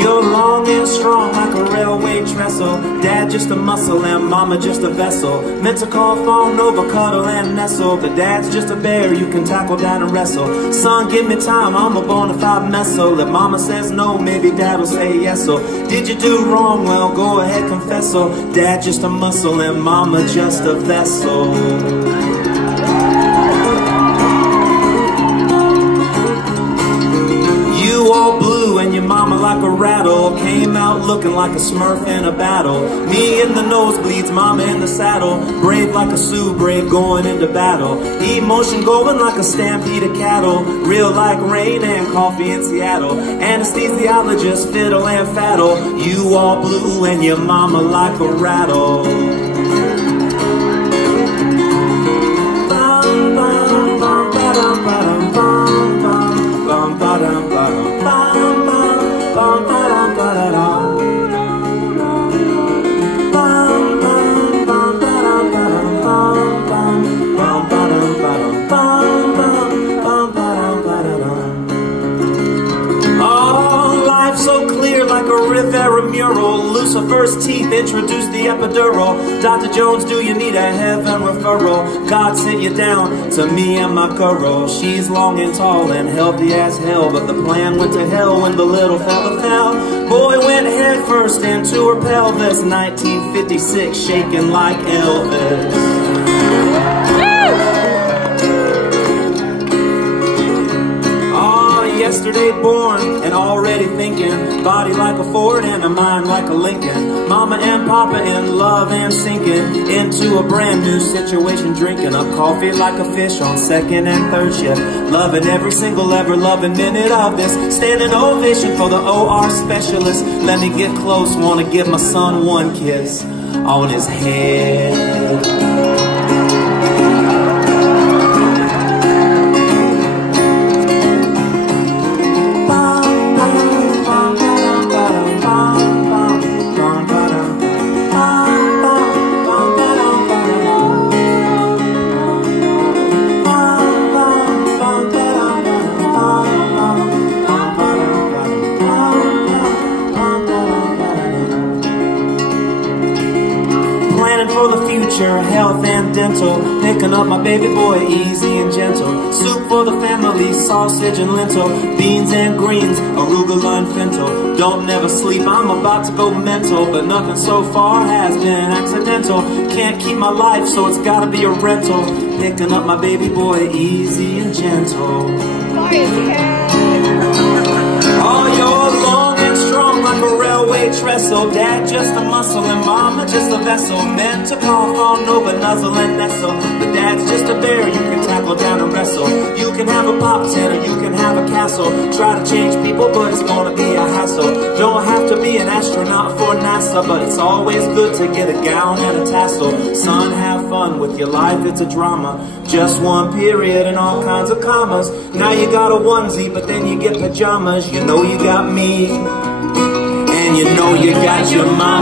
You're long and strong like a railway trestle. Dad just a muscle and mama just a vessel. Meant to call, fawn over, cuddle and nestle. But dad's just a bear you can tackle down and wrestle. Son, give me time, I'm a bona fide messel. If mama says no, maybe dad'll say yes. So did you do wrong? Well, go ahead, confess so. Dad just a muscle and mama just a vessel. You all blue and your mama like a rattle. Came out looking like a smurf in a battle. Me in the nosebleeds, mama in the saddle. Brave like a Sioux, brave going into battle. Emotion going like a stampede of cattle. Real like rain and coffee in Seattle. Anesthesiologist, fiddle and faddle. You all blue and your mama like a rattle. Rivera mural, Lucifer's teeth introduced the epidural. Dr. Jones, do you need a heaven referral? God sent you down to me and my girl. She's long and tall and healthy as hell, but the plan went to hell when the little fella fell. Boy went head first into her pelvis. 1956, shaking like Elvis. Yesterday born and already thinking. Body like a Ford and a mind like a Lincoln. Mama and papa in love and sinking into a brand new situation. Drinking up coffee like a fish on second and third shift. Loving every single ever loving minute of this. Standing ovation for the OR specialist. Let me get close, wanna give my son one kiss on his head. For the future, health and dental. Picking up my baby boy easy and gentle. Soup for the family, sausage and lentil. Beans and greens, arugula and fennel. Don't never sleep, I'm about to go mental. But nothing so far has been accidental. Can't keep my life, so it's gotta be a rental. Picking up my baby boy easy and gentle. Oh, you're long and strong like a railway trestle. Dad just a muscle and mama just a vessel. Meant to call, fawn over, nuzzle and nestle. But dad's just a bear you can tackle down and wrestle. You can have a pop tent or you can have a castle. Try to change people, but it's gonna be a hassle. Don't have to be an astronaut for NASA, but it's always good to get a gown and a tassel. Son, have fun with your life, it's a drama. Just one period and all kinds of commas. Now you got a onesie, but then you get pajamas. You know you got me, and you know you got your mom.